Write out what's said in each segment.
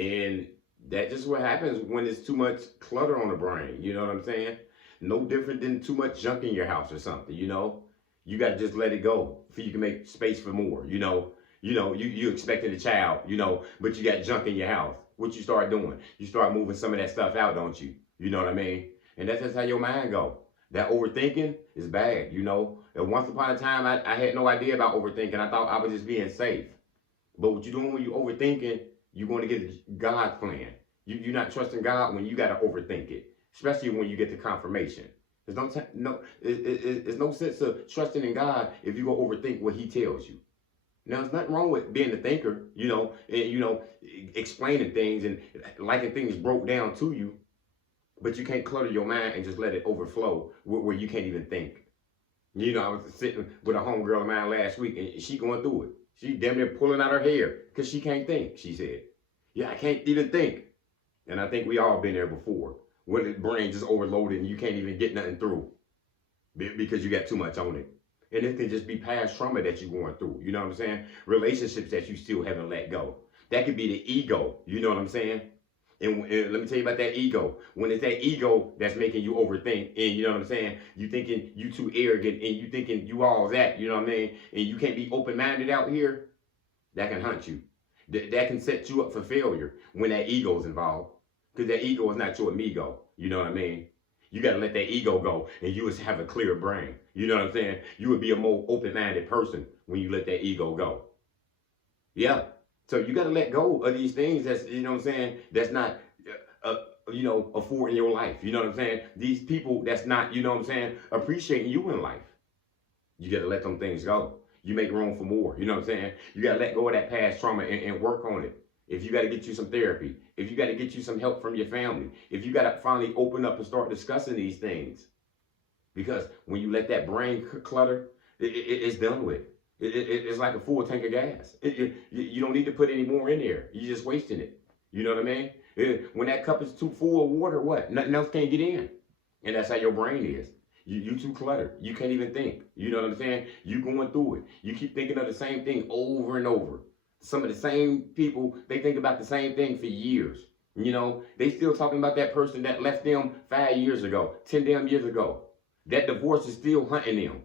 And that just what happens when there's too much clutter on the brain. You know what I'm saying? No different than too much junk in your house or something. You got to just let it go so you can make space for more. You expected a child. But you got junk in your house. What you start doing? You start moving some of that stuff out, don't you? You know what I mean? And that's just how your mind go. That overthinking is bad. And once upon a time, I had no idea about overthinking. I thought I was just being safe. But what you're doing when you overthinking, you're going to get God's plan. You're not trusting God when you got to overthink it, especially when you get the confirmation. There's no sense of trusting in God if you go overthink what He tells you. Now, there's nothing wrong with being a thinker, explaining things and liking things broke down to you, but you can't clutter your mind and just let it overflow where you can't even think. I was sitting with a homegirl of mine last week, and she going through it. She damn near pulling out her hair because she can't think, she said. Yeah, I can't even think. And I think we all been there before, where the brain just overloaded and you can't even get nothing through because you got too much on it. And it can just be past trauma that you're going through. You know what I'm saying? Relationships that you still haven't let go. That could be the ego. You know what I'm saying? And let me tell you about that ego. When it's that ego that's making you overthink, and you know what I'm saying? You thinking you too arrogant, and you thinking you all that, you know what I mean? And you can't be open-minded out here, that can hunt you. That can set you up for failure when that ego is involved. Because that ego is not your amigo. You know what I mean? You got to let that ego go, and you would have a clear brain. You know what I'm saying? You would be a more open-minded person when you let that ego go. Yeah. So you got to let go of these things that's, you know what I'm saying, that's not, affording your life. You know what I'm saying? These people that's not, you know what I'm saying, appreciating you in life. You got to let them things go. You make room for more. You know what I'm saying? You got to let go of that past trauma and work on it. If you got to get you some therapy, if you got to get you some help from your family, if you got to finally open up and start discussing these things. Because when you let that brain clutter, it's done with. It's like a full tank of gas. You don't need to put any more in there. You're just wasting it. You know what I mean? When that cup is too full of water, what? Nothing else can't get in. And that's how your brain is. You too cluttered. You can't even think. You know what I'm saying? You going through it. You keep thinking of the same thing over and over. Some of the same people, they think about the same thing for years. They still talking about that person that left them 5 years ago, 10 damn years ago. That divorce is still hunting them.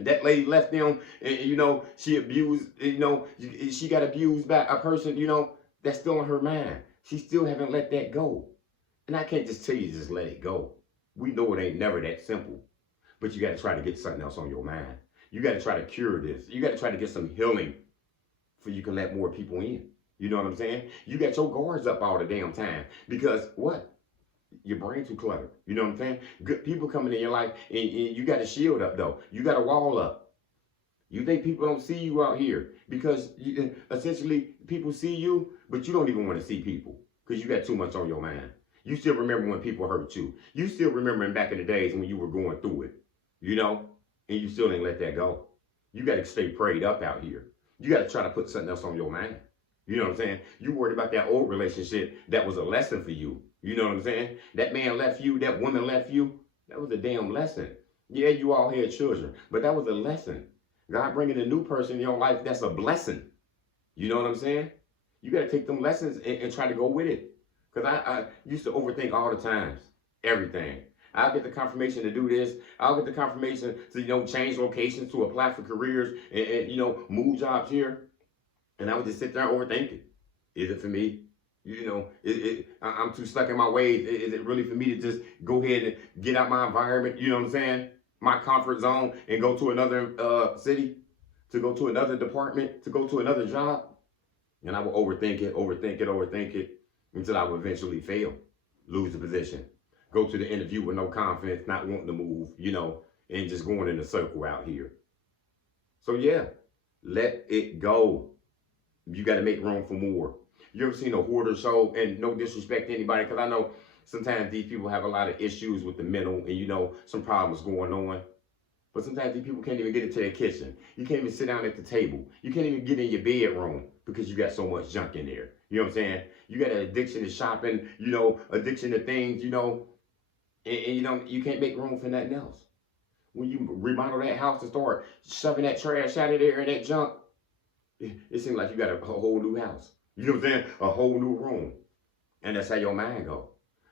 That lady left them, and, she abused, she got abused by a person, that's still in her mind. She still haven't let that go. And I can't just tell you just let it go. We know it ain't never that simple. But you got to try to get something else on your mind. You got to try to cure this. You got to try to get some healing so you can let more people in. You know what I'm saying? You got your guards up all the damn time. Because what? Your brain too cluttered. You know what I'm saying? Good people coming in your life, and you got a shield up though. You got a wall up. You think people don't see you out here because essentially people see you, but you don't even want to see people because you got too much on your mind. You still remember when people hurt you. You still remembering back in the days when you were going through it, and you still didn't let that go. You got to stay prayed up out here. You got to try to put something else on your mind. You know what I'm saying? You worried about that old relationship that was a lesson for you. You know what I'm saying? That man left you, that woman left you. That was a damn lesson. Yeah, you all had children, but that was a lesson. God bringing a new person in your life, that's a blessing. You know what I'm saying? You got to take them lessons and try to go with it. Because I used to overthink all the times, everything. I'll get the confirmation to do this. I'll get the confirmation to, change locations, to apply for careers and move jobs here. And I would just sit there and overthink it. Is it for me? I'm too stuck in my ways. Is it really for me to just go ahead and get out my environment, you know what I'm saying? My comfort zone and go to another city, to go to another department, to go to another job? And I would overthink it until I would eventually fail, lose the position, go to the interview with no confidence, not wanting to move, and just going in a circle out here. So yeah, let it go. You got to make room for more. You ever seen a hoarder show? And no disrespect to anybody, because I know sometimes these people have a lot of issues with the mental and, some problems going on. But sometimes these people can't even get into their kitchen. You can't even sit down at the table. You can't even get in your bedroom because you got so much junk in there. You know what I'm saying? You got an addiction to shopping, addiction to things, and you can't make room for nothing else. When you remodel that house and start shoving that trash out of there and that junk, it seems like you got a whole new house. You know what I'm saying? A whole new room. And that's how your mind go.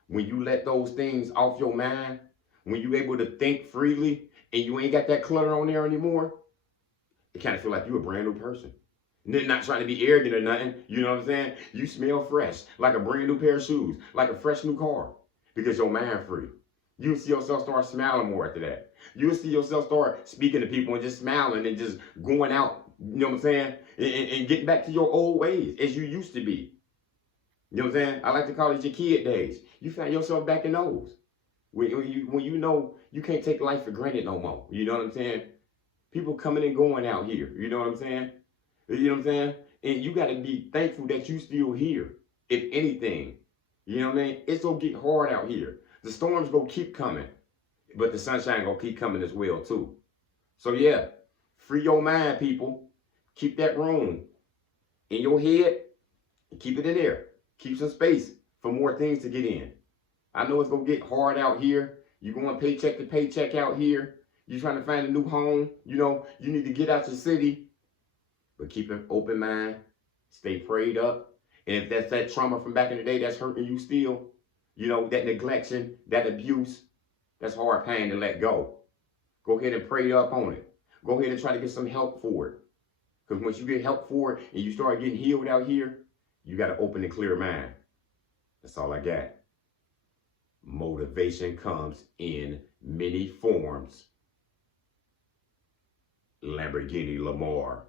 When you let those things off your mind, when you able to think freely and you ain't got that clutter on there anymore, it kind of feel like you a brand new person. Not trying to be arrogant or nothing. You know what I'm saying? You smell fresh, like a brand new pair of shoes, like a fresh new car, because your mind free. You'll see yourself start smiling more after that. You'll see yourself start speaking to people and just smiling and just going out, you know what I'm saying? And getting back to your old ways as you used to be. You know what I'm saying? I like to call it your kid days. You find yourself back in those. When you know you can't take life for granted no more. You know what I'm saying? People coming and going out here. You know what I'm saying? You know what I'm saying? And you got to be thankful that you still here. If anything, you know what I mean? It's going to get hard out here. The storms going to keep coming. But the sunshine going to keep coming as well, too. So, yeah. Free your mind, people. Keep that room in your head and keep it in there. Keep some space for more things to get in. I know it's going to get hard out here. You're going paycheck to paycheck out here. You're trying to find a new home. You know, you need to get out your city. But keep an open mind. Stay prayed up. And if that's that trauma from back in the day that's hurting you still, you know, that neglection, that abuse, that's hard pain to let go. Go ahead and pray up on it. Go ahead and try to get some help for it. Because once you get help for it and you start getting healed out here, you got an open and clear mind. That's all I got. Motivation comes in many forms. Lamborghini Lamar.